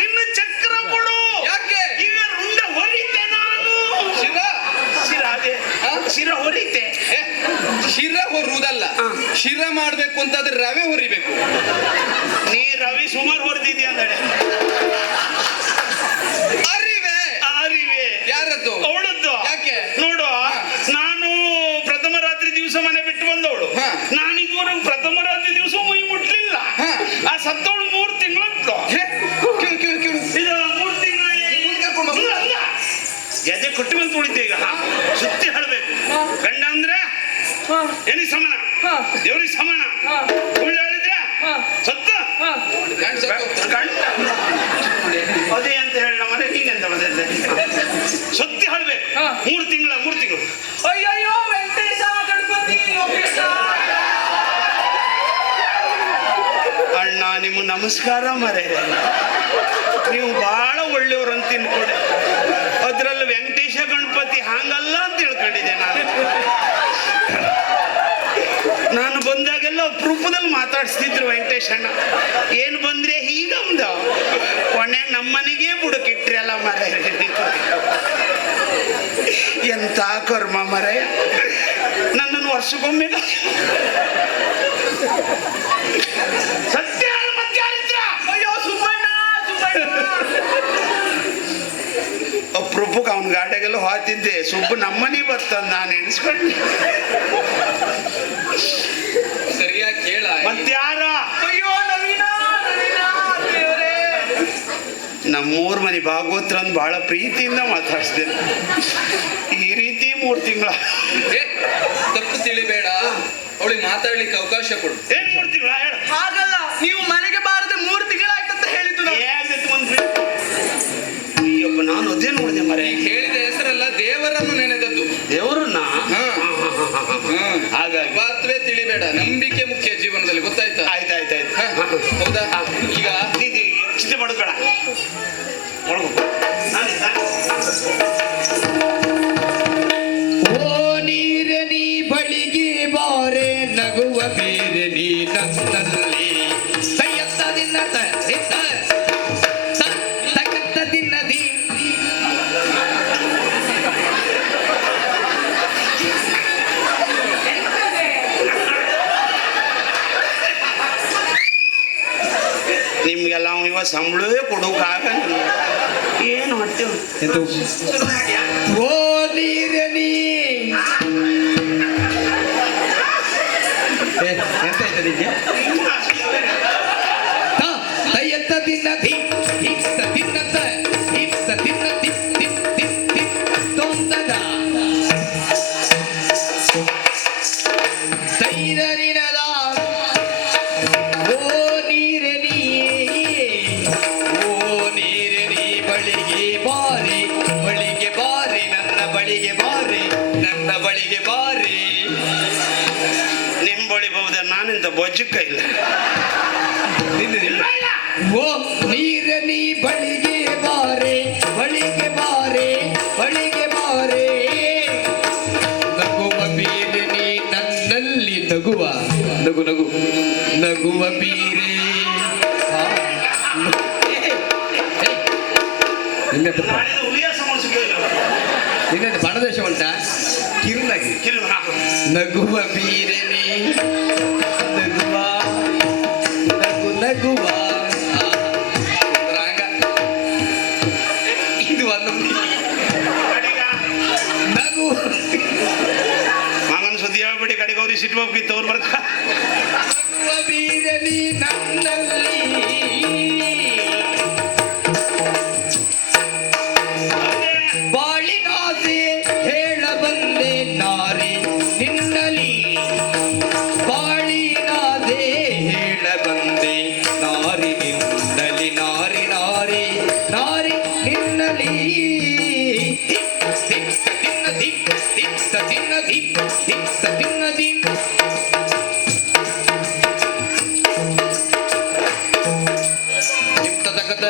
ನಿನ್ನ ಚಕ್ರ ಕೊಡು. ಯಾಕೆ? ಈಗ ರುಂಡ ಹೊರಿತೆ ನಾನು. ಶಿರ ಹೊರಿತೆ. ಶಿರ ಹೊರುವುದಲ್ಲ, ಶಿರ ಮಾಡ್ಬೇಕು ಅಂತಾದ್ರೆ ರವೆ ಹೊರಿಬೇಕು. ನೀ ರವಿ ಸುಮಾರು ಹೊರದಿದ್ಯಾ ಅಂದ್ರೆ ಅರಿವೆ ಯಾರದ್ದು? ಅವಳದ್ದು. ಯಾಕೆ ನೋಡು, ನಾನು ಪ್ರಥಮ ರಾತ್ರಿ ದಿವಸ ಮನೆ ಬಿಟ್ಟು ಬಂದವಳು. ನಾನು ಇದುವರೆಗೂ ಪ್ರಥಮ ರಾತ್ರಿ ದಿವಸ ಮೈ ಮುಟ್ಲಿಲ್ಲ. ಆ ಸತ್ತವಳು 3 ತಿಂಗಳಂತು. ಇದು 3 ತಿಂಗಳು ಎದೆ ಕೊಟ್ಟು ಬಂದು ಉಳಿತೆ. ಈಗ ಸುತ್ತಿ ಹೇಳ್ಬೇಕು. ಗಂಡ ಅಂದ್ರೆ ಏನಿಗೆ ಸಮಾನ, ದೇವ್ರಿಗೆ ಸಮಾನ. ಸುಳ್ಳು ಹೇಳಿದ್ರೆ ಸತ್ತ ಅದೇ ಅಂತ ಹೇಳ ಮನೆ ನೀನೆಂತ ಬಂದಿದ್ದೆ. ಸತ್ಯ ಹೇಳ್ಬೇಕು. 3 ತಿಂಗಳು. ಅಯ್ಯಯ್ಯೋ ವೆಂಕಟೇಶ ಗಣಪತಿ ಅಣ್ಣ ನಿಮ್ಮ ನಮಸ್ಕಾರ ಮರೆ. ನೀವು ಬಹಳ ಒಳ್ಳೆಯವರು ಅಂತ ತಿನ್ಕೊಡೆ. ಅದ್ರಲ್ಲಿ ವೆಂಕಟೇಶ ಗಣಪತಿ ಹಾಂಗಲ್ಲ ಅಂತ ತಿಳ್ಕೊಂಡಿದ್ದೆ. ನಾನು ಬಂದಾಗೆಲ್ಲ ಅಪರೂಪದಲ್ಲಿ ಮಾತಾಡ್ಸ್ತಿದ್ರು ವೆಂಕಟೇಶ್ ಅಣ್ಣ. ಏನು ಬಂದ್ರೆ ಹೀಗಮ್ದ ಕೊನೆಗೆ ನಮ್ಮನೆಗೆ ಬುಡಕಿಟ್ರಿ ಅಲ್ಲ ಮರೆ. ಎಂತ ಕರ್ಮ ಮರೆ. ನನ್ನನ್ನು ವರ್ಷಕ್ಕೊಮ್ಮೆ ಸತ್ಯ ಅಯ್ಯೋ ಸುಬ್ಬಣ್ಣ ಅಪರೂಪಕ್ಕೆ ಅವನ ಗಾಡಿಗೆಲ್ಲ ಹೋತಿದ್ದೆ. ಸುಬ್ಬು ನಮ್ಮನೆ ಬರ್ತಂದ ನಾನು ಎಣಿಸ್ಕೊಂಡು. ಸರಿಯಾಗಿ ಕೇಳ. ಮತ್ಯಾರ? ಅಯ್ಯೋ ನವೀನ ನಮ್ಮೂರ್ ಮನೆ ಭಾಗವತ್ರನ್ ಬಹಳ ಪ್ರೀತಿಯಿಂದ ಮಾತಾಡ್ಸ್ತೇನೆ. ಈ ರೀತಿ 3 ತಿಂಗಳ ತಪ್ಪು ತಿಳಿಬೇಡ. ಅವಳಿಗೆ ಮಾತಾಡ್ಲಿಕ್ಕೆ ಅವಕಾಶ ಕೊಡು. ಏನ್ 3 ತಿಂಗಳ ಹೇಳ. ಹಾಗಲ್ಲ, ನೀವು ಮನೆಗೆ ಬಾರದೆ 3 ತಿಂಗಳಾಯ್ತಂತ ಹೇಳಿದ್ದು. ಅಯ್ಯಪ್ಪ, ನಾನು ಅದೇ ನೋಡಿದೆ ಮರೆ. ಈಗ ಹೇಳಿದ ಹೆಸರಲ್ಲ, ದೇವರನ್ನು ನೆನೆದದ್ದು. ದೇವರನ್ನ ಹಾಗಾಗಿ ಮಾತ್ರವೇ ತಿಳಿಬೇಡ. ನಂಬಿಕೆ ಮುಖ್ಯ ಜೀವನದಲ್ಲಿ, ಗೊತ್ತಾಯ್ತಾ? ಆಯ್ತಾಯ್ತು. ಹೌದಾ? ಈಗ ಚಿಂತೆ ಮಾಡೋದು ಬೇಡ. ಓ ನೀರೆ ನೀ ಬಳಿಗೆ ಬಾರೆ, ನಗುವ ಬೇರೆ ನೀ ನನ್ನಲ್ಲಿ. ಸಯ್ಯತ್ತದಿನ ತಗತ್ತದಿನದಿ. ನಿಮ್ಗೆಲ್ಲ ಇವ ಸಂಬಳವೇ ಕೊಡೋಕಾಗಲ್ಲ. ಏನು ಹೊಟ್ಟೆ. ಓ ನೀರೆ ನೀ ಎಂತ ಆಯ್ತದಿಗೆ ತಯ್ಯತ್ತದಿನದಿ ದಿನ್ನದ ದಿನ್ನ ತೊಂದದ ತೈರರಿನದ. ಓ ನೀರೆ ನೀ ಬಳಿಗೆ ಬಾರಿ ನನ್ನ ಬಳಿಗೆ ಬಾರಿ. ನಿಮ್ ಬಳಿ ಬಹುದ ನಾನಿಂದ ಬೊಜ್ಜಕ್ಕ ಇಲ್ಲ. ಓ ನೀರ ನೀ ಬಳಿಗೆ ಬಾರೆ. ನಗುವ ಬೀರೆ ನೀ ನನ್ನಲ್ಲಿ. ನಗುವ ಬೀರೆ. ನಿನ್ನದು ಬಣದೇಶ ಉಂಟಾ? ಕಿರುನಾಗಿ ನಗುವ ಬೀರೆ ನೀ ನಗುವ ಇದು ಒಂದು ನಗು. ಮಗನ ಸುದ್ದಿ ಹೇಳ್ಬಿಡಿ. ಕಡೆಗೆ ಅವ್ರಿಗೆ ಸಿಟ್ಟು ಹೋಗ್ಬಿತ್ತು ಅವ್ರು ಬರ್ಕ. ನಗುವ ಬೀರೆ ನೀ ನನ್ನಲ್ಲಿ. ಬಾಳಿನಾಸೆ ಹೇಳ ಬಂದೆ ನಾರಿ ನಿನ್ನಲಿ. ಬಾಳಿನಾಸೆ ಹೇಳ ಬಂದೆ ನಾರಿ ನಿನ್ನಲಿ. ನಾರಿ ನಿನ್ನಲಿ. ತಿನ್ನದಿ ತಗತ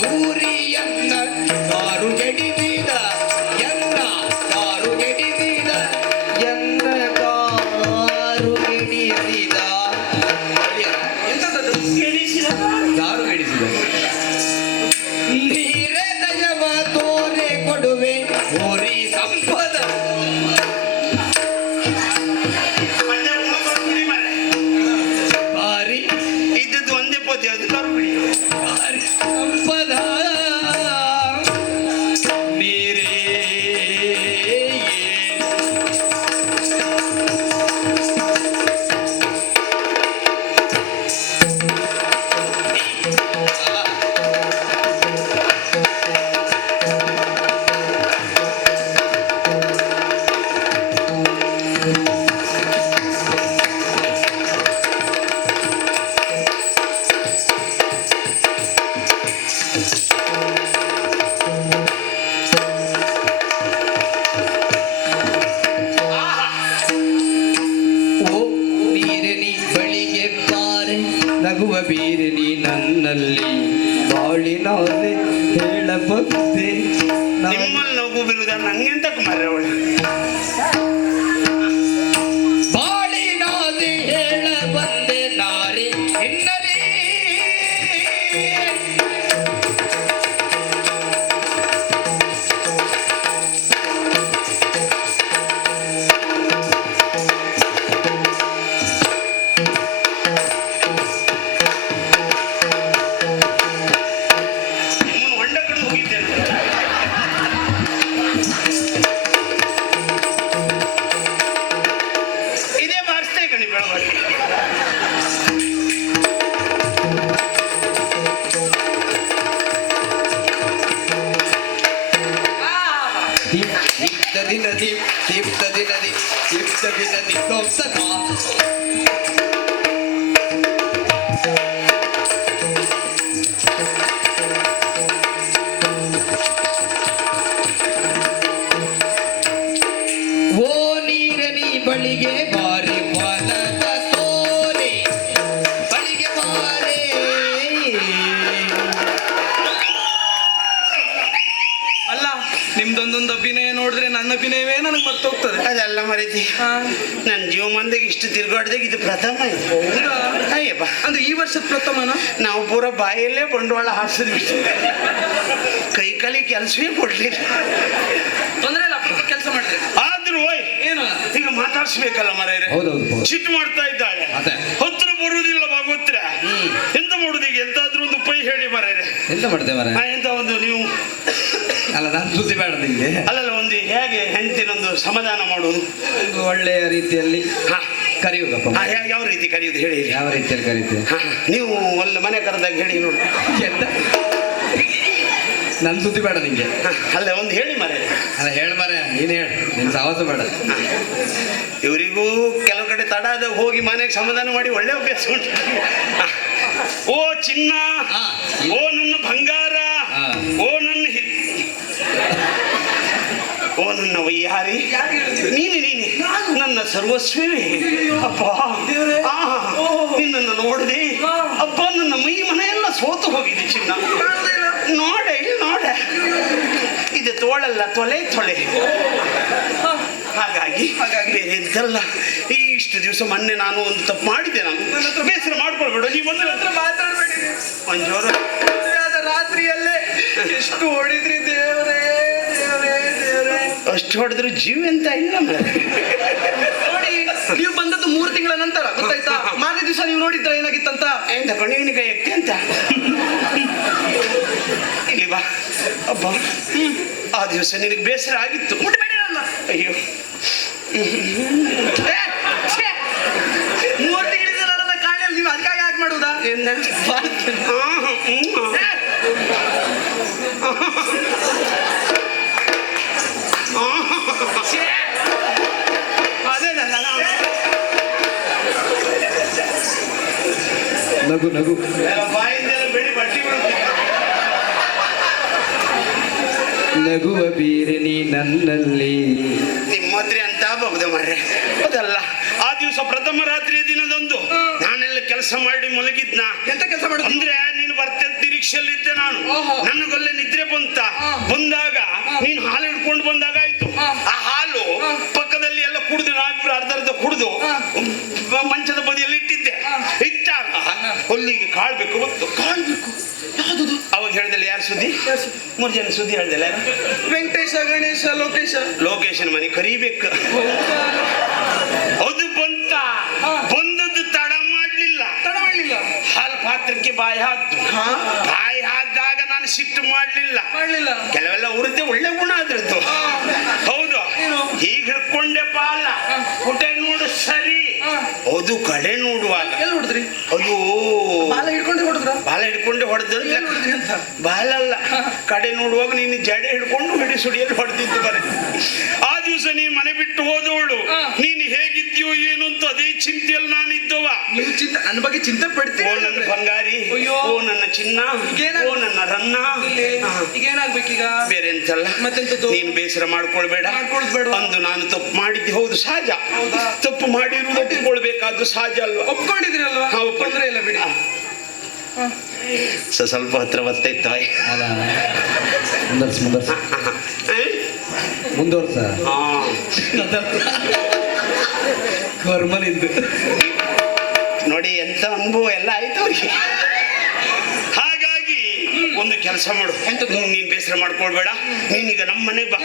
ತೂರಿಯನ್ನ ಕಾರು ಗೆಡಿಸಿದ ಎನ್ನ ಕಾರು ಗೆಡಿಸಿದ ಎನ್ನ ಕಾರು ಗೆಡಿಸಿದ ಎಂತದ್ದು ಕಾರು ಗೆಡಿಸಿದ ನೀರೇ ದಯವ ತೋರೆ ಕೊಡುವೆ ಹೋರಿ ಸಂಪದ ಬಾರಿ ಇದ್ದದ್ದು ಒಂದೇ ಪದ್ಯ ಅದು ಕರ್ಬಿಡಿ. ಬಾರಿ ಸಂಪದ ನೀರೇ ಓ ಬೀರನಿ ಬಳಿಗೆ ಬಾರೆ ನಗುವ ಬೀರನಿ ನನ್ನಲ್ಲಿ ಬಾಳಿನಾದೆ ಹೇಳಬಂದೆ ನಿಮ್ಮಲ್ಲಿ ನಗು ಬಿರುದ ನಂಗೆಂತ ಕುಮಾರ ಅವಳು ಬಾಳಿನಾದೆ ಹೇಳಬಂದೆ ನಾರಿ ಹಿನ್ನಲಿ ನಿಮ್ಮನ್ನು ಹೊಂಡ ಕಡೆ ಹೋಗಿದ್ದೇನೆ. ಇದೇ ಬಾರಿಸ್ತೇ ಕಣಿ ಬೆಳವಡಿ. ದೀಪ್ತ ದಿನದಿ ದೀಪ್ತ ದಿನದಿ ದೀಪ್ತ ದಿನದಿ ದೋಪ್ತನ ಓ ನೀರನಿ ಬಳಿಗೆ ಬಾರಿ ಬಲದ ತೋರೆ ಬಳಿಗೆ ಬಾರೆ ಅಲ್ಲ ನಿಮ್ದೊಂದೊಂದು ಅಭಿನಯ ನೋಡಿದ್ರೆ ನನ್ನ ಅಭಿನಯವೇ ನನಗೆ ಮರ್ತೋಗ್ತದೆ. ಅದೆಲ್ಲ ಮರೀತಿ ನನ್ನ ಜೀವ ಮಂದಿಗೆ ಇಷ್ಟು ತಿರ್ಗಾಡ್ದಾಗ ಇದು ಪ್ರಥಮ ಇದು. ಹೌದಾ? ಅಯ್ಯಪ್ಪ ಅಂದ್ರೆ ಈ ವರ್ಷದ ಪ್ರಥಮನ ನಾವು ಪೂರ ಬಾಯಲ್ಲೇ ಬಂಡವಾಳ ಹಾರಿಸಿದ್ವಿ. ಕೈ ಕಾಲಿ ಕೆಲಸವೇ ಕೊಡ್ಲಿಲ್ಲ. ತೊಂದ್ರೆ ಇಲ್ಲ, ಕೆಲಸ ಮಾಡಿದ್ರೆ ಆದ್ರೂ ಓಯ್ ಏನು ಈಗ ಮಾತಾಡ್ಸ್ಬೇಕಲ್ಲ ಮರೇರೆ. ಹೌದೌದು ಸಿಟ್ಟು ಮಾಡ್ತಾ ಇದ್ದಾಳೆ. ಅದೇ. ಹತ್ರ ಬರುವುದಿಲ್ಲ ಭಾಗವತ್ರ. ಎಂತ ಮಾಡುದು ಈಗ? ಎಂತಾದ್ರೂ ಒಂದು ಉಪಾಯ ಹೇಳಿ ಮರೇರೆ. ಎಂತ ಮಾಡ್ತೇವೆ ಮರ ಎಂತ ಒಂದು ನೀವು ಅಲ್ಲ ನಾನು ಸುದ್ದಿ ಬೇಡ ನಿಮ್ಗೆ ಅಲ್ಲಲ್ಲ ಒಂದು ಹೇಗೆ ಹೆಂಡತಿನೊಂದು ಸಮಾಧಾನ ಮಾಡುವುದು? ಒಂದು ಒಳ್ಳೆಯ ರೀತಿಯಲ್ಲಿ ಹಾ ಕರೆಯುವುದಪ್ಪ ಹಾ, ಯಾವ ರೀತಿ ಕರೆಯುವುದು ಹೇಳಿ. ಯಾವ ರೀತಿಯಲ್ಲಿ ಕರೀತೇವೆ ಹಾ, ನೀವು ಒಳ್ಳೆ ಮನೆ ಕರೆದಾಗ ಹೇಳಿ ನೋಡಿ. ಎಂತ ನನ್ ಸುದ್ದಿ ಬೇಡ ನಿಂಗೆ ಹಾ, ಅಲ್ಲ ಒಂದು ಹೇಳಿ ಮರೆ. ಅಲ್ಲ ಹೇಳ ಮರ ನೀನ್ ಹೇಳ ನಿನ್ ಸಾಹಸ ಬೇಡ ಇವರಿಗೂ ಕೆಲವು ಕಡೆ ತಡ ಆದಾಗ ಹೋಗಿ ಮನೆಗೆ ಸಮಾಧಾನ ಮಾಡಿ ಒಳ್ಳೆ ಅಭ್ಯಾಸ ಉಂಟು. ಹಾ. ಓ ಚಿನ್ನ, ಹಾ. ಓ ನನ್ನ ಬಂಗಾರ, ಹಾ. ಓ ನನ್ನ ಓ ನನ್ನ ವಯ್ಯಾರಿ, ನೀನೆ ನೀನೆ ನನ್ನ ಸರ್ವಸ್ವವೇ. ಅಪ್ಪ ನಿನ್ನನ್ನು ನೋಡಿದೆ ಅಪ್ಪ, ನನ್ನ ಮೈ ಮನೆಯೆಲ್ಲ ಸೋತು ಹೋಗಿದೆ ಚಿನ್ನ. ನೋಡೆ ನೋಡೆ, ಇದು ತೋಳಲ್ಲ, ತೊಲೆ ತೊಲೆ. ಹಾಗಾಗಿ ಬೇರೆ ಎಂತಲ್ಲ. ಈ ಇಷ್ಟು ದಿವಸ ಮೊನ್ನೆ ನಾನು ಒಂದು ತಪ್ಪು ಮಾಡಿದ್ದೆ. ನಾನು ಬೇಸರ ಮಾಡ್ಕೊಳ್ಬೇಡ. ನೀವು ಒಂದು ಮಾತಾಡ್ಬೇಡಿ. ಮಂಜೋರು ಆದ ರಾತ್ರಿಯಲ್ಲೇ ಎಷ್ಟು ಹೊಡಿದ್ರಿ ದೇವರೇ ದೇವರೇ ದೇವರೇ. ಅಷ್ಟು ಹೊಡೆದ್ರು ಜೀವ ಎಂತ ಇಲ್ಲ ಮಾರ್ರೆ. ನೋಡಿ, ನೀವು ಬಂದದ್ದು 3 ತಿಂಗಳ ನಂತರ ಗೊತ್ತಾಯ್ತಾ? ಮಾರನೇ ದಿವಸ ನೀವು ನೋಡಿದ್ರ ಏನಾಗಿತ್ತಂತ? ಎಂತ ಕಣಿವಿನ ಕೈ ಎತ್ತಿ ಅಂತ ಇಲ್ಲಿ ಬಾ. ಅಬ್ಬ ಆ ದಿವಸ ನಿನಗೆ ಬೇಸರ ಆಗಿತ್ತು. ಮುಟ್ಬೇಡಿ ನನ್ನ. ಅಯ್ಯೋ, 3 ತಿಂಗಳಿಂದ ನನ್ನ ಕಾಣಿಯಲ್ಲಿ ನೀವು ಅದಕ್ಕಾಗಿ ಯಾಕೆ ಮಾಡುವುದಾ? ಏನ? ಅದೇ ನಗು ನಗು ಬಾಯಿಂದೆಲ್ಲ ಬೆಳಿ ಬಟ್ಟಿ ಬಿಡುತ್ತೆ. ನಗುವ ಬೀರೆ ನೀ ನನ್ನಲ್ಲಿ. ನಿಮ್ಮ ಹತ್ರ ಅಂತ ಬಹುದು ಮಾರ್ರೆ. ಅದಲ್ಲ, ಆ ದಿವಸ ಪ್ರಥಮ ರಾತ್ರಿಯ ದಿನದಂದು ನಾನೆಲ್ಲ ಕೆಲಸ ಮಾಡಿ ಮಲಗಿದ್ನ. ಎಂತ ಕೆಲಸ ಮಾಡುದು? ಅಂದ್ರೆ ನೀನು ಬರ್ತೇನೆ ನಿರೀಕ್ಷೆಯಲ್ಲಿದ್ದೆ ನಾನು. ಓಹೋ. ನನಗೊಳ್ಳೆ ನಿದ್ರೆ ಬಂದಾಗ ನೀನು ಹಾಲು ಹಿಡ್ಕೊಂಡು ಬಂದಾಗ ಆಯ್ತು. ಆ ಹಾಲು ಪಕ್ಕದಲ್ಲಿ ಎಲ್ಲ ಕುಡಿದು ನಾವಿಬ್ರು ಅರ್ಧ ಕುಡಿದು ಮಂಚದ ಬದಿಯಲ್ಲಿ ಇಟ್ಟಿದ್ದೆ. ಇಟ್ಟಾಗ ಕೊಲ್ಲಿಗೆ ಕಾಳ್ಬೇಕು ಬಂತು. ಕಾಣ್ಬೇಕು ಯಾವ್ದು ಅವಾಗ ಹೇಳ್ದಲ್ಲ ಯಾರು ಸುದ್ದಿ? 3 ಜನ ಸುದ್ದಿ ಹೇಳ್ದಲ್ಲ ಯಾರು? ವೆಂಕಟೇಶ, ಗಣೇಶ, ಲೋಕೇಶ. ಲೋಕೇಶನ್ ಮನೆ ಕರಿಬೇಕು. ಅದು ಬಂದದ್ದು ತಡ ಮಾಡ್ಲಿಲ್ಲ. ಹಾಲು ಪಾತ್ರಕ್ಕೆ ಬಾಯಿ ಹಾಕ್ತು. ಬಾಯಿ ಹಾಕಿದಾಗ ನಾನು ಸಿಟ್ಟು ಮಾಡ್ಲಿಲ್ಲ. ಕೆಲವೆಲ್ಲ ಉರಿದ್ದೆ ಒಳ್ಳೆ ಗುಣ ಅದ್ರದ್ದು. ಹೌದು, ಹೀಗೆ ಹಿಡ್ಕೊಂಡೆಪ್ಪ ಅಲ್ಲ, ಹೊಟ್ಟೆ ನೋಡು ಸರಿ. ಅದು ಕಡೆ ನೋಡುವಾಗ ಎಲ್ಲಿ ಹೊಡೆದ್ರಿ? ಅದು ಬಾಲ ಹಿಡ್ಕೊಂಡೆ ಹೊಡೆದ್ರ? ಬಾಲ ಹಿಡ್ಕೊಂಡೆ ಹೊಡೆದ ಬಾಲ ಅಲ್ಲ, ಕಡೆ ನೋಡುವಾಗ ನೀನು ಜಡೆ ಹಿಡ್ಕೊಂಡು ಹಿಡಿ ಸುಡಿಯಲ್ಲಿ ಹೊಡೆದಿದ್ದು ಬರ. ಆ ದಿವಸ ನೀನು ಮನೆ ಬಿಟ್ಟು ಹೋದವಳು. ನೀನು ಹೇಗಿದ್ಯೋ ಏನು ಅಂತ ಅದೇ ಚಿಂತೆಯಲ್ಲಿ ನಾನಿದ್ದವ. ನೀವು ಚಿಂತೆ, ನನ್ನ ಬಗ್ಗೆ ಚಿಂತೆ ಪಡ್ತೀವಿ. ಓ ನನ್ನ ಬಂಗಾರಿ, ಅಯ್ಯೋ. ಓ ನನ್ನ ಚಿನ್ನ, ಓ ನನ್ನ ರನ್ನ. ಈಗ ಏನಾಗ್ಬೇಕೀಗ? ಬೇರೆ ಎಂತಲ್ಲ, ಮತ್ತೆಂತದ್ದು? ನೀನು ಬೇಸರ ಮಾಡ್ಕೊಳ್ಬೇಡ. ಅಂದು ನಾನು ತಪ್ಪು ಮಾಡಿದ್ದೆ, ಹೌದು ಸಹಜ. ತಪ್ಪು ಮಾಡಿರುವುದು ಒಪ್ಪಿಕೊಳ್ಬೇಕಾದ್ದು ಸಹಜ ಅಲ್ವಾ? ಒಪ್ಕೊಂಡಿದ್ರಿ ಅಲ್ವಾ? ತೊಂದ್ರೆ ಇಲ್ಲ ಬಿಡಿ. ಸ್ವಲ್ಪ ಹತ್ರ ಬರ್ತಾಯ್ತು. ಮುಂದುವರ್ಸ ನೋಡಿ ಎಂತ ಅನುಭವ ಎಲ್ಲ ಆಯ್ತು ಅವ್ರಿಗೆ. ಹಾಗಾಗಿ ಒಂದು ಕೆಲಸ ಮಾಡು, ನೀನ್ ಬೇಸರ ಮಾಡ್ಕೊಳ್ಬೇಡ. ನೀನೀಗ ನಮ್ಮ ಮನೆಗೆ ಬಾ.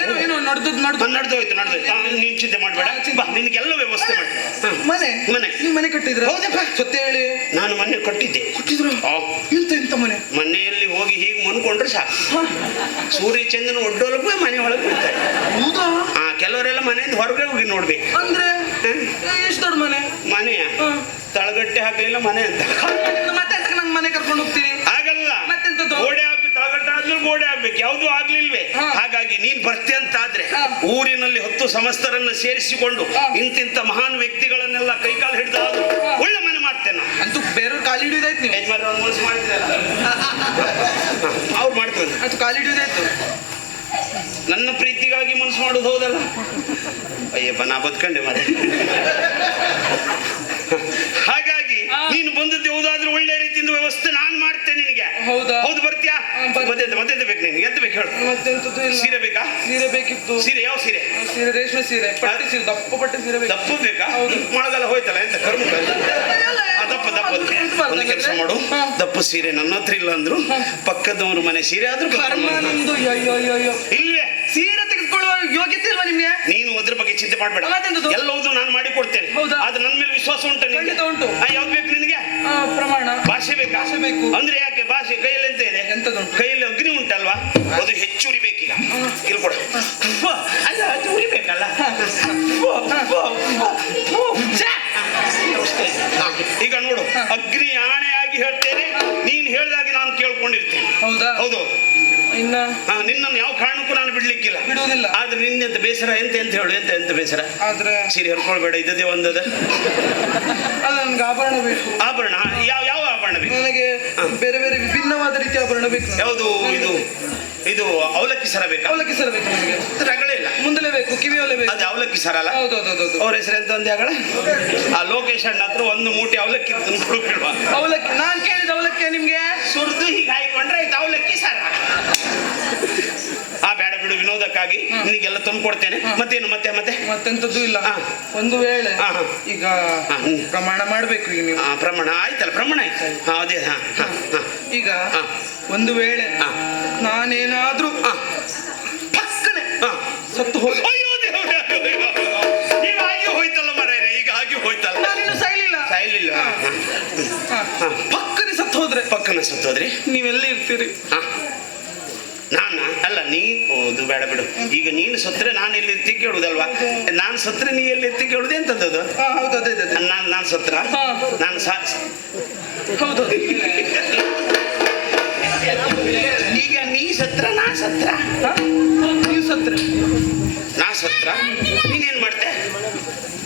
ನಡೆದೋಯ್ತು. ನೀನ್ ಚಿಂತೆ ಮಾಡ್ಬೇಡ, ಬಾ. ನಿನ್ಗೆಲ್ಲ ವ್ಯವಸ್ಥೆ ಮಾಡಿ. ಮನೆ ನೀವು ಮನೆ ಕಟ್ಟಿದ್ರ? ಹೌದಪ್ಪ, ಸತ್ಯ ಹೇಳಿ. ನಾನು ಮನೆ ಕಟ್ಟಿದ್ದೆ. ಕಟ್ಟಿದ್ರು? ಎಂತ ಮನೆ? ಮನೆಯಲ್ಲಿ ಹೋಗಿ ಹೀಗೆ ಮುನ್ಕೊಂಡ್ರೆ ಸಾಕು, ಸೂರ್ಯ ಚಂದ್ರನ ಒಡ್ಡೋಲಕ್ಕೂ ಮನೆ ಒಳಗೆ ಬಿಡ್ತಾರೆ. ಹೌದಾ? ಕೆಲವರೆಲ್ಲ ಮನೆಯಿಂದ ಹೊರಗೆ ಹೋಗಿ ನೋಡ್ಬೇಕು. ಅಂದ್ರೆ ಎಷ್ಟು ದೊಡ್ಡ ಮನೆ? ಮನೆಯ ತಳಗಟ್ಟೆ ಹಾಕ್ಲಿಲ್ಲ ಮನೆ ಅಂತ. ಮತ್ತೆ ನಂಗೆ ಮನೆ ಕರ್ಕೊಂಡು ಹೋಗ್ತೀರಿ? ಆಗಲ್ಲ, ಮತ್ತೆಂತದ್ದು? ಗೋಡೆ ಆಗ್ಬೇಕು. ತಳಗಟ್ಟೆ ಆದ್ಮೇಲೆ ಗೋಡೆ ಆಗ್ಬೇಕು. ಯಾವ್ದು ಆಗ್ಲಿಲ್ವೇ? ಹಾಗಾಗಿ ನೀನ್ ಬರ್ತೆ ಅಂತಾದ್ರೆ ಊರಿನಲ್ಲಿ 10 ಸಮಸ್ತರನ್ನು ಸೇರಿಸಿಕೊಂಡು ಇಂತಿಂತ ಮಹಾನ್ ವ್ಯಕ್ತಿಗಳನ್ನೆಲ್ಲ ಕೈಕಾಲು ಹಿಡಿದಾದ್ರು ಒಳ್ಳೆ ಮನೆ ಮಾಡ್ತೇನೆ. ಅಂತೂ ಬೇರೆಯವ್ರು ಕಾಲು ಹಿಡಿಯೋದಾಯ್ತು. ನೀವು ಯಜಮಾನ್ರು ಒಂದು ಮನಸ್ಸು ಮಾಡಿದ್ರಲ್ಲ, ಅವ್ರು ಮಾಡ್ತಾರೆ. ಅದು ಕಾಲು ಹಿಡಿಯೋದಾಯ್ತು. ನನ್ನ ಪ್ರೀತಿಗಾಗಿ ಮನಸ್ಸು ಮಾಡೋದು ಹೌದಲ್ಲ? ಅಯ್ಯಪ್ಪ, ನಾ ಬದುಕಂಡೆ ಮತ್ತೆ. ಹಾಗಾಗಿ ನೀನು ಬಂದದ್ದು ಯಾವುದಾದ್ರೂ ಒಳ್ಳೆ ರೀತಿಯಿಂದ ವ್ಯವಸ್ಥೆ ನಾನು ಮಾಡ್ತೇನೆ ನಿನಗೆ. ಹೌದಾ? ಹೌದು, ಬರ್ತೀಯಾ? ಮತ್ತೆ ಬೇಕು ನಿನಗೆ? ಎಂತ ಬೇಕು ಹೇಳು? ಮತ್ತೆಂತದ್ದು ಇಲ್ಲ. ಸೀರೆ ಬೇಕಾ? ಸೀರೆ ಬೇಕಿತ್ತು. ಸೀರೆ ಯಾವ ಸೀರೆ? ಸೀರೆ ರೇಷ್ಮೆ ಸೀರೆ, ಪಟ್ಟಿ ಸೀರೆ, ದಪ್ಪ ಪಟ್ಟಿ ಸೀರೆ ಬೇಕು. ದಪ್ಪ ಬೇಕಾ? ಮೊಳಗೆಲ್ಲ ಹೋಯ್ತಲ್ಲ, ಎಂತ ಕರ್ಮ. ದಪ್ಪ ಒಂದು ಕೆಲಸ ಮಾಡು, ದಪ್ಪ ಸೀರೆ ನನ್ನ ಹತ್ರ ಇಲ್ಲ ಅಂದ್ರು ಪಕ್ಕದವ್ರ ಮನೆ ಸೀರೆ ಆದ್ರೂ ನಿಮ್ದು. ಇಲ್ವೇ? ಸೀರೆ ತೆಗೆದುಕೊಳ್ಳುವ ಯೋಗ್ಯತೆ ಇಲ್ವಾ ನಿಮ್ಗೆ? ನೀನು ಅದ್ರ ಬಗ್ಗೆ ಚಿಂತೆ ಮಾಡ್ಬೇಡ, ಎಲ್ಲವೂ ನಾನು ಮಾಡಿ ಕೊಡ್ತೇನೆ. ಆದ್ರೆ ನನ್ನ ಮೇಲೆ ವಿಶ್ವಾಸ ಉಂಟು ನಿನಗೆ? ಉಂಟು. ಯಾವ್ದು ಬೇಕು ನಿನಗೆ? ಪ್ರಮಾಣ ಭಾಷೆ ಬೇಕಾ? ಬೇಕು. ಅಂದ್ರೆ ಯಾಕೆ? ಭಾಷೆ ಕೈಯಲ್ಲಿ ಎಂತ ಇದೆ? ಎಂತದುಂಟು? ಕೈಯಲ್ಲಿ ಅಗ್ನಿ ಉಂಟಲ್ವಾ, ಅದು ಹೆಚ್ಚು ಉರಿಬೇಕೀಗ. ಇಲ್ಲಿ ಕೊಡ. ಅಲ್ಲ, ಅದು ಉರಿಬೇಕಲ್ಲ. ಈಗ ನೋಡು, ಅಗ್ನಿ ಆಣೆಯಾಗಿ ಹೇಳ್ತೇನೆ, ನೀನ್ ಹೇಳ್ದಾಗ ನಾನು ಕೇಳ್ಕೊಂಡಿರ್ತೇನೆ. ಹೌದಾ? ಹೌದು. ಇನ್ನ ನಿನ್ನನ್ನು ಯಾವ ಕಾರಣಕ್ಕೂ ನಾನು ಬಿಡ್ಲಿಕ್ಕಿಲ್ಲ. ಬಿಡುವುದಿಲ್ಲ. ಆದ್ರೆ ನಿನ್ನೆಂತ ಬೇಸರ ಎಂತ ಹೇಳು? ಎಂತ ಬೇಸರ? ಆದ್ರೆ ಸೀರೆ ಹರ್ಕೊಳ್ಬೇಡ, ಇದ್ದದೇ ಒಂದದ. ಅಲ್ಲ, ನನ್ಗೆ ಆಭರಣ ಬೇಕು. ಆಭರಣ? ಯಾವ ಆಭರಣ ಬೇಕು? ನನಗೆ ಬೇರೆ ಬೇರೆ ವಿಭಿನ್ನವಾದ ರೀತಿಯ ಆಭರಣ ಬೇಕು. ಯಾವುದು? ಇದು ಅವಲಕ್ಕಿ ಸರ ಬೇಕಾ? ಅವಲಕ್ಕಿ ಸರ ಬೇಕು ನನಗೆ. ರಗಳೇ ಇಲ್ಲ, ಮುಂದಲೇ ಬೇಕು, ಕಿವಿಯೊಲೆ ಬೇಕು. ಅದು ಅವಲಕ್ಕಿ ಸರ ಅಲ್ಲ? ಹೌದೌದು. ಅವ್ರ ಹೆಸರು ಎಂತ ಅಂದೆ ಆಗಳ? ಆ ಲೋಕೇಶ್ ಅಣ್ಣ ಹತ್ರ 1 ಮೂಟೆ ಅವಲಕ್ಕಿ ಬಿಡುವ. ಅವಲಕ್ಕಿ ನಾನ್ ಕೇಳಿದ ಅವಲಕ್ಕಿ ನಿಮ್ಗೆ ಸುರಿದು ಹೀಗೆ ಹಾಕೊಂಡ್ರೆ ಆಯ್ತು ಅವಲಕ್ಕಿ ಸರ. ಬೇಡ ಬಿಡು, ವಿನೋದಕ್ಕಾಗಿ ನಿನಗೆಲ್ಲ ತಂದು ಕೊಡ್ತೇನೆ. ಮತ್ತೇನು? ಮತ್ತೆಂತದ್ದು ಇಲ್ಲ. ಒಂದು ವೇಳೆ ಈಗ ಪ್ರಮಾಣ ಮಾಡ್ಬೇಕು. ಈಗ ನೀವು ಪ್ರಮಾಣ ಆಯ್ತಲ್ಲ? ಪ್ರಮಾಣ ಆಯ್ತು. ಅದೇ. ಈಗ ಒಂದು ವೇಳೆ ನಾನೇನಾದ್ರೂ ಪಕ್ಕನೆ ಸತ್ತು ಹೋದ, ಈಗ ಆಗಿ ಹೋಯ್ತಲ್ಲ ಮರೇನೆ, ಈಗ ಆಗಿ ಹೋಯ್ತಲ್ಲ. ನಾನಿನ್ನು ಸಾಯ್ಲಿಲ್ಲ. ಪಕ್ಕನೆ ಸತ್ತು ಹೋದ್ರೆ ನೀವೆಲ್ಲ ಇರ್ತೀರಿ? ನಾನ ಅಲ್ಲ, ನೀನು ಬೇಡ ಬಿಡು. ಈಗ ನೀನು ಸತ್ರೆ ನಾನು ಎಲ್ಲಿರ್ತಿ ಕೇಳುದಲ್ವಾ? ನಾನು ಸತ್ರೆ ನೀ ಎಲ್ಲಿರ್ತಿ ಕೇಳುದು ಎಂತದ್ದು? ನಾನು ಸತ್ರ ನಾನು ಹೌದು. ಈಗ ನೀ ಸತ್ರ ನಾ ಸತ್ರ? ನೀವು ಸತ್ರ ನಾ ಸತ್ರ ನೀನೇನ್ ಮಾಡ್ತೆ?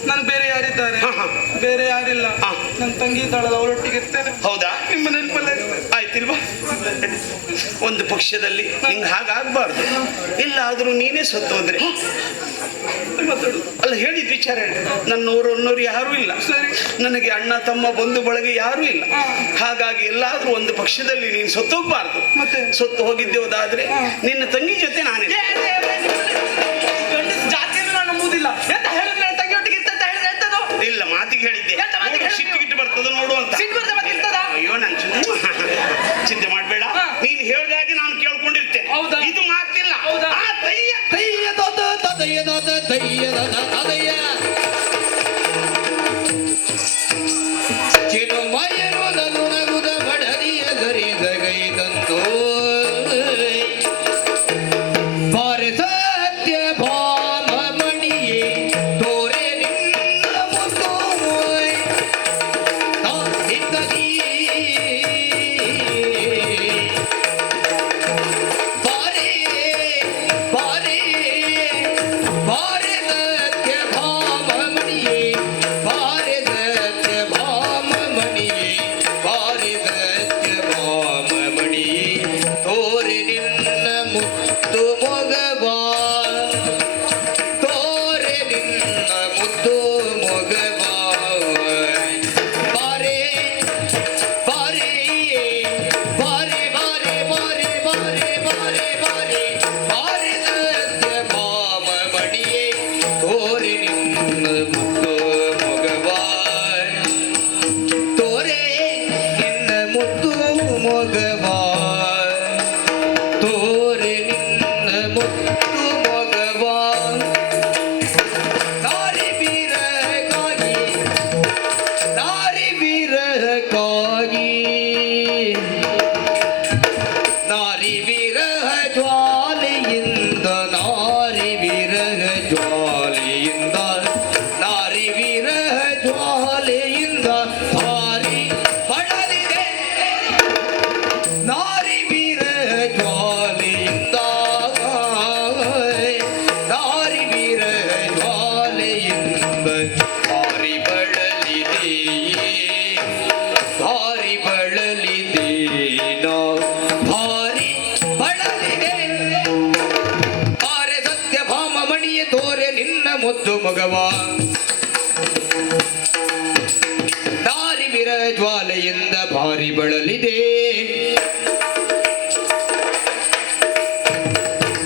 ನನಗೆ ಬೇರೆ ಯಾರಿದ್ದಾರೆ? ಹಾ, ಹಾ. ಬೇರೆ ಯಾರಿಲ್ಲ. ಹಾ. ನನ್ನ ತಂಗಿ ಇದ್ದಾಳಲ್ಲ, ಅವಳೊಟ್ಟಿಗೆ ಇರ್ತೇನೆ. ಹೌದಾ? ನಿಮ್ಮ ನೆನಪಲ್ಲೇ ಇರ್ತೇನೆ. ಆಯ್ತಿಲ್ವಾ? ಒಂದು ಪಕ್ಷದಲ್ಲಿ ನಿಂಗೆ ಹಾಗಾಗಬಾರ್ದು. ಎಲ್ಲಾದರೂ ನೀನೇ ಸತ್ತೋದ್ರೆ ಮಾತಾಡು. ಅಲ್ಲ, ಹೇಳಿದ ವಿಚಾರ ಹೇಳಿ. ನನ್ನವರು ಅನ್ನೋರು ಯಾರೂ ಇಲ್ಲ. ಸರಿ. ನನಗೆ ಅಣ್ಣ ತಮ್ಮ ಬಂಧು ಬಳಗ ಯಾರೂ ಇಲ್ಲ. ಹಾಗಾಗಿ ಎಲ್ಲಾದ್ರೂ ಒಂದು ಪಕ್ಷದಲ್ಲಿ ನೀನು ಸತ್ತೋಗ್ಬಾರ್ದು. ಮತ್ತೆ? ಸತ್ತು ಹೋಗಿದ್ದೇವುದಾದ್ರೆ ನಿನ್ನ ತಂಗಿ ಜೊತೆ ನಾನೇ. ಗಂಡಸ ಜಾತಿಯನ್ನು ನಾನು ನಂಬುವುದಿಲ್ಲ. ಎಂತ ಹೇಳಿದ್ರೆ ನನ್ನ ತಂಗಿಯೊಟ್ಟಿಗೆ ಇರ್ತ ಅಂತ ಹೇಳಿದ್ರೆ ಎಂತದು? ಇಲ್ಲ, ಮಾತಿಗೆ ಹೇಳಿದ್ದೆ. ಎಂತ ಮಾತಿಗೆ ಹೇಳಿದ್ದು? ಸಿಟ್ಟಿಗಿಟ್ಟು ಬರ್ತದ ನೋಡು ಅಂತ. ಸಿಟ್ಟು ಬರ್ತದೆ, ಮತ್ತೆ ಇರ್ತದಾ? ಅಯ್ಯೋ, ನಾನು ಚಿಂತೆ ಮಾಡಬೇಡ. ಹಾ. ನೀನು ಹೇಳಿದಾಗೆ ನಾನು ಕೇಳ್ಕೊಂಡಿರ್ತೇನೆ. ಹೌದಾ? ಇದು ಮಾತಿಲ್ಲ. ಹೌದಾ? ಆ ತಯ್ಯ ತಯ್ಯದಾದ ತದಯ್ಯದಾದ ತಯ್ಯದಾದ ತದಯ್ಯ ಚಿರುಮಯರುದಲು ನಗುದ ಬಡದಿಯ ಗರಿದ ಗೈದಂತೋ ಬಾರೆ ಸತ್ಯ ಭಾಮ ಮಣಿಯೇ ತೋರೆ ನಿನ್ನ ಮುದ್ದು ತಾಹಿತದಿ ಬಾರೆ ಬಾರೆ ಬಾರೆ ಸತ್ಯ ಭಾಮ ಮಣಿಯೇ ಬಾರೆ ಸತ್ಯ ಭಾಮ ಮಣಿಯೇ ಬಾರೆ ಸತ್ಯ ಭಾಮ ಮಣಿಯೇ ತೋರೆ ನಿನ್ನ ಮುತ್ತು ಮೊಗವಾ ತೋರೆ ನಿನ್ನ ಮುದ್ದು ಮೊಗವಾ ಬಾರೆ ಬಾರೆ ಬಾರೆ ಬಾರೆ ಬಾರೆ ಬಾರೆ ಬಾರೆ ಬಾರೆ ಬಾರೆ ಸತ್ಯ ಭಾಮ ಮಣಿಯೇ ತೋರೆ ನಿನ್ನ ಮುದ್ದು ಮೊಗವಾ ತೋರೆ ನಿನ್ನ ಮುದ್ದು ಮೊಗವಾ ತೋರೆ ನಿನ್ನ ಮುದ್ದು ಮೊಗವಾ ನಾರಿ ವೀರಗಾಗಿ ನಾರಿ ವೀರಗಾಗಿ ನಾರಿ ವಿರಹ ಜ್ವಾಲೆಯಿಂದ ನಾರಿ ವಿರಹ ಜ್ವಾಲೆಯಿಂದ ನಾರಿ ವಿರಹ ಜ್ವಾಲೆಯಿಂದ ಭಾರಿ ಬಳಲಿದೆ ನಾರಿ ವಿರಹ ಜ್ವಾಲೆಯಿಂದ ನಾರಿ ವಿರಹ ಜ್ವಾಲೆಯಿಂದ ಭಾರಿ ಬಳಲಿದೆ ಭಾರಿ ಬಳಲಿದೆ ನಾ ಭಾರಿ ಬಳಲಿದೆ ಬಾರೆ ಸತ್ಯ ಭಾಮ ಮಣಿಯ ತೋರೆ ನಿನ್ನ ಮುದ್ದು ಮಗವಾ ದಾರಿ ವಿರಹ ಜ್ವಾಲೆಯಿಂದ ಭಾರಿ ಬಳಲಿದೆ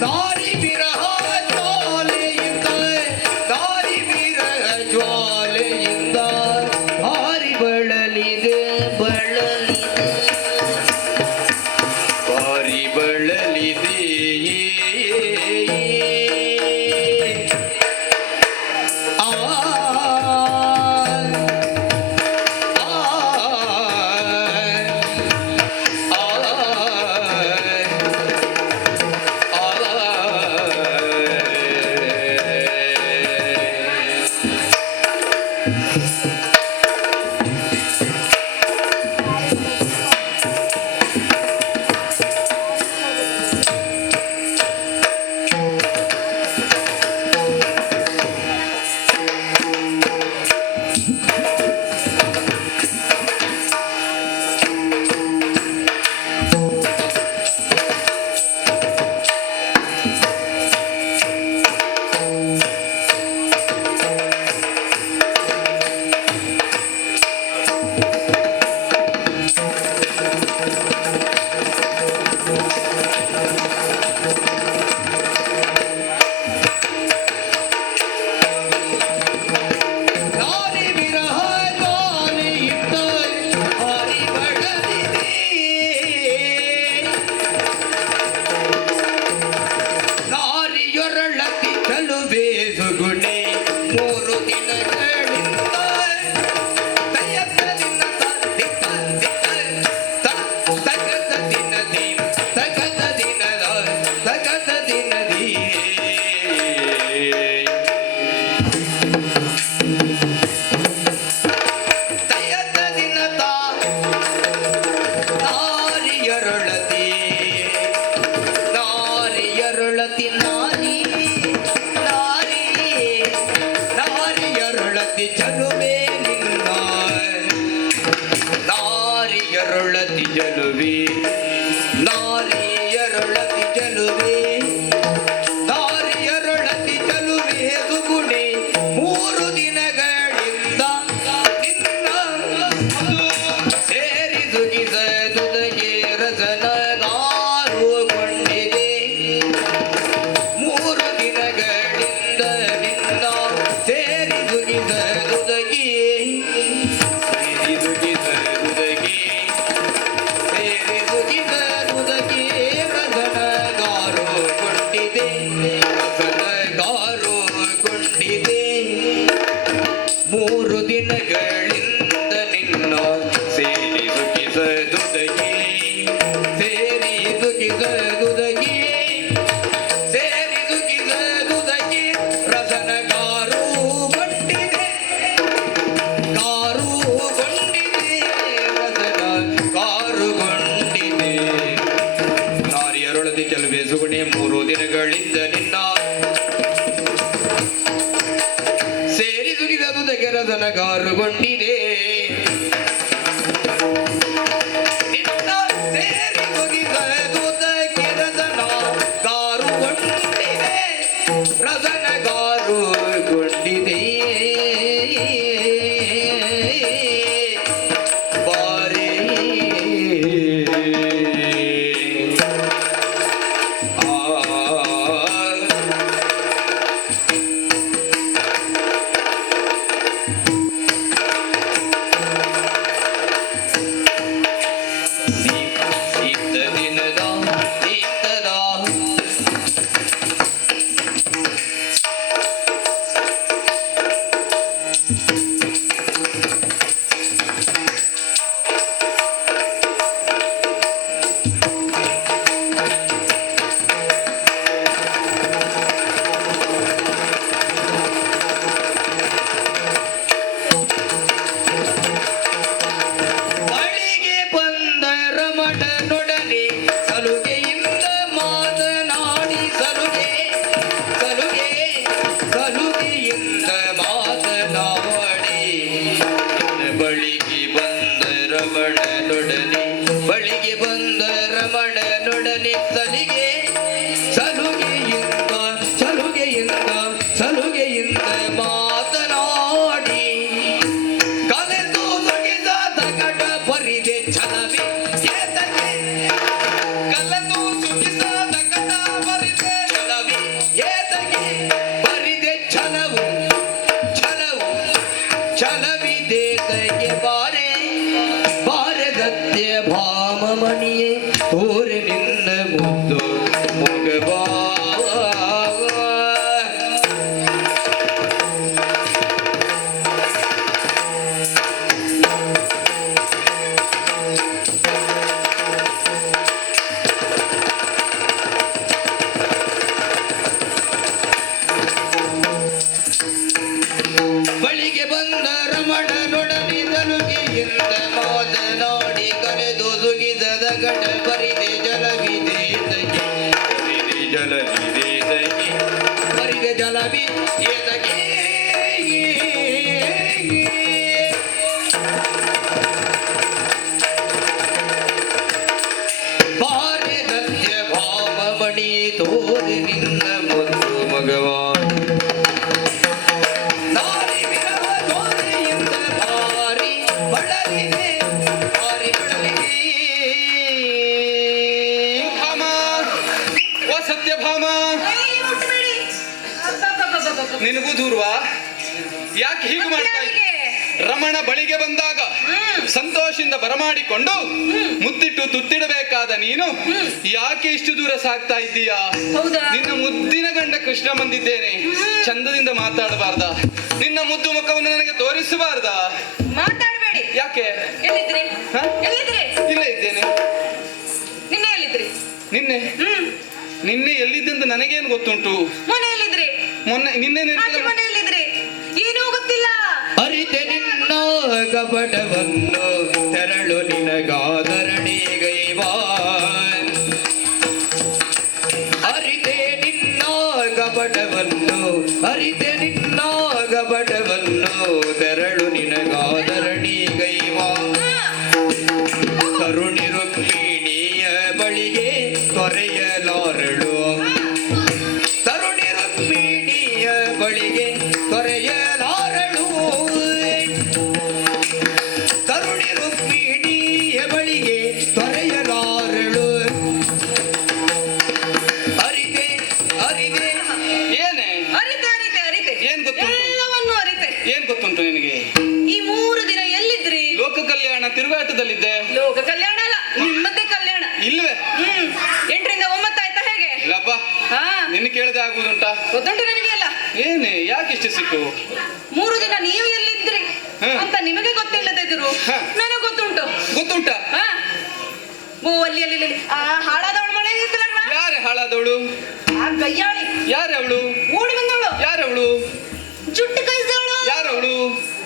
ದಾರಿ ವಿರಹ ಜ್ವಾಲೆಯಿಂದ ದಾರಿ ವಿರಹ ಜ್ವಾಲೆಯಿಂದ ಭಾರಿ ಬಳಲಿದೆ ಬಳಲಿದೆ ಭಾರಿ ಬಳಲಿದೆ ಆ ನಾರಿ ನಾರಿ ನಾರಿಯರುಳತಿ ದಿನಗಳಿಂದ ನಿನ್ನ ಸೇರಿ ಸುಗಿದದು ತೆಗೆರದನಗಾರುಗೊಂಡಿದೆ ನಿನ್ನ ಸೇರಿ ಸುಗಿದದು ತೆಗೆರದನಗಾರುಗೊಂಡಿದೆ ರದನಗಾರುಗೊಂಡಿದೆ ಬಾರೇ ಬಳಿಗೆ ಬಂದ ರಮಣನೊಡನೆ ಸಲುಗೆಯಿಂದ ಮಾತನಾಡಿ ಸಲುಗೆಯಿಂದ ಮಾತನಾಡಿ ಬಳಿಗೆ ಬಂದ ರಮಣನೊಡನೆ ಸಲುಗೆಯಿಂದ ಮಾತನಾಡಿ ಕಲೆದು ಸೊಗಿದ ತಗಡ ಬರಿದೆ ಛಲವೇ ಏತಗೆ ಕಲೆದು ಸುಗಿದ ತಗಡ ಬರಿದೆ ಛಲವೇ ಏತಗೆ ಬರಿದೆ ಛಲವಿದೇತಗೆ ಬಾರದತ್ಯ ಭಾಮಮಣಿಯೇ ತೋರೆ ನಿನ್ನ ಮುದ್ದು ಮೊಗವಾ ಬಳಿಗೆ ಬಂದ ರಮಣನೊಡನೆ ಸಲುಗೆಯಿಂದ ಮಾತನಾಡಿ ಕರೆದು ಸುಗಿದ ದಗಡ ಬರಿದೆ ಜಲವಿದೆ ಏತಗೆ ಭಾರತದ್ಯ ಭಾಮಮಣಿ ತೋರಿ ನಿನ್ನ ಮುದ್ದು ಮಗವಾ ನಾರಿ ವಿರಹ ಜೋರಿಯಿಂದ ಭಾರಿ ಬಳಲಿದೆ ಭಾಮ ಓ ಸತ್ಯಭಾಮ ನಿನಗೂ ದೂರ್ವಾ ಯಾಕೆ ಹೀಗೆ ಮಾಡ್ತಾ ಇದ್ದೆ ರಮಣ ಬಳಿಗೆ ಬಂದಾಗ ಸಂತೋಷದಿಂದ ಬರಮಾಡಿಕೊಂಡು ಮುತ್ತಿಟ್ಟು ತುತ್ತಿಡಬೇಕಾದ ನೀನು ಯಾಕೆ ಇಷ್ಟು ದೂರ ಸಾಗ್ತಾ ಇದ್ದೀಯಾ? ನಿನ್ನ ಮುದ್ದಿನ ಗಂಡ ಕೃಷ್ಣ ಬಂದಿದ್ದೇನೆ, ಚಂದದಿಂದ ಮಾತಾಡಬಾರ್ದ? ನಿನ್ನ ಮುದ್ದು ಮುಖವನ್ನು ನನಗೆ ತೋರಿಸಬಾರ್ದ? ಮಾತಾಡಬೇಡಿ. ಯಾಕೆ? ಎಲ್ಲಿದ್ರಿ? ಹ? ಎಲ್ಲಿದ್ರಿ? ಇಲ್ಲೇ ಇದ್ದೇನೆ. ನಿನ್ನೆ ಎಲ್ಲಿದ್ರಿ? ನಿನ್ನೆ ಎಲ್ಲಿದ್ದೆಂದು ನನಗೇನು ಗೊತ್ತುಂಟು? ಮೊನ್ನೆ ಎಲ್ಲಿದ್ರಿ? ನಿನ್ನೆ ಆಚೆ ಮನೆ ಎಲ್ಲಿದ್ರಿ? ಏನೂ ಗೊತ್ತಿಲ್ಲ. ಅರಿತೆ ನಿನ್ನ ಕಪಟವನ್ನು ತೆರಳು ನಿನಗಾದರಣಿ ಗೈವಾ ಅರಿತೆ ನಿನ್ನ ಕಪಟವನ್ನು ತೆರಳು ನಿನಗಾದರಣಿ ಗೈವಾ ಕರುಣಿ ರುಕ್ಮಿಣಿಯ ಬಳಿಗೆ ತೊರೆಯಲಾರಳು ಬಳಿಗೆ ತೊರೆಯಲಾರಳು ಕರುಣಿ ರುಕ್ಮಿಣಿಯ ಬಳಿಗೆ ತೊರೆಯಲಾರಳು ಅರಿತೆ ಏನೇ? ಏನ್ ಗೊತ್ತುಂಟು? ಎಲ್ಲವನ್ನೂ ಅರಿತೆ. ಏನ್ ಗೊತ್ತುಂಟು ನಿನಗೆ? ಈ 3 ದಿನ ಎಲ್ಲಿದ್ರಿ? ಲೋಕ ಕಲ್ಯಾಣ ತಿರುಗಾಟದಲ್ಲಿದ್ದೆ. ಲೋಕ ಕಲ್ಯಾಣ ಅಲ್ಲ, ನಿಮ್ಮದೇ ಕಲ್ಯಾಣ. ಇಲ್ವೇ? 8ರಿಂದ 9 ಆಯ್ತಾ ಹೇಗೆ? ಇಲ್ಲಪ್ಪ, ಹಾ, ನಿನ್ನ ಕೇಳದೆ ಆಗುವುದುಂಟಾ? ಗೊತ್ತುಂಟು ನನಗೆ ಎಲ್ಲ. ಏನೇ ಯಾಕೆ ಇಷ್ಟು ಸಿಕ್ಕು? 3 ದಿನ ನೀವು ಎಲ್ಲಿದ್ರಿ ಹಾ. ಅಂತ ನಿಮಗೆ ಗೊತ್ತಿಲ್ಲದಿದ್ರು ಹಾ. ನನಗೆ ಗೊತ್ತುಂಟಾ? ಹಾ, ಓ ಅಲ್ಲಿ ಅಲ್ಲಿ ಅಲ್ಲಿ ಆ ಹಾಳಾದವಳ ಮನೆ ಇದ್ದಿಲ್ಲ, ಯಾರೇ ಹಾಳಾದವಳು? ಆ ಗಯ್ಯಾಳಿ. ಯಾರವಳು? ಓಡಿ ಬಂದವಳು. ಯಾರವಳು? ಜುಟ್ಟು ಕಳಿಸಿದವಳು. ಯಾರವಳು?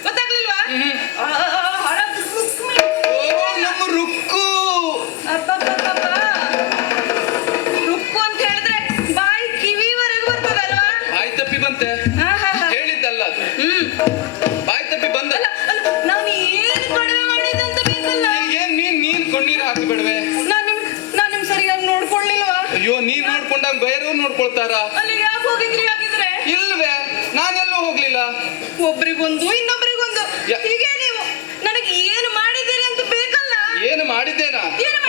ಗೊತ್ತಾಗ್ಲಿಲ್ವಾ? ಹ್ಮ್. ಹಾಳಾದ ರುಕ್ಮಿಣಿ. ಓ, ನಮ್ಮ ರುಕ್ಕು. ಅಬ್ಬಬ್ಬಬ್ಬಬ್ಬ. ರುಕ್ಕು ಅಂತ ಹೇಳಿದ್ರೆ ಬಾಯಿ ನೋಡ್ಕೊಂಡಾಗ ಬೇರೆಯವ್ರು ನೋಡ್ಕೊಳ್ತಾರ? ಅಲ್ಲಿ ಯಾಕೆ ಹೋಗಿದ್ರಿ ಹಾಗಿದ್ರೆ? ಇಲ್ವೇ, ನಾನೆಲ್ಲೂ ಹೋಗ್ಲಿಲ್ಲ. ಒಬ್ರಿಗೊಂದು ಇನ್ನೊಬ್ರಿಗೊಂದು ಯಾ- ಹೀಗೆ ನೀವು ನನಗೆ ಏನು ಮಾಡಿದ್ದೀರಿ ಅಂತ ಬೇಕಲ್ಲ? ಏನು ಮಾಡಿದ್ದೇನಾ? ಏನು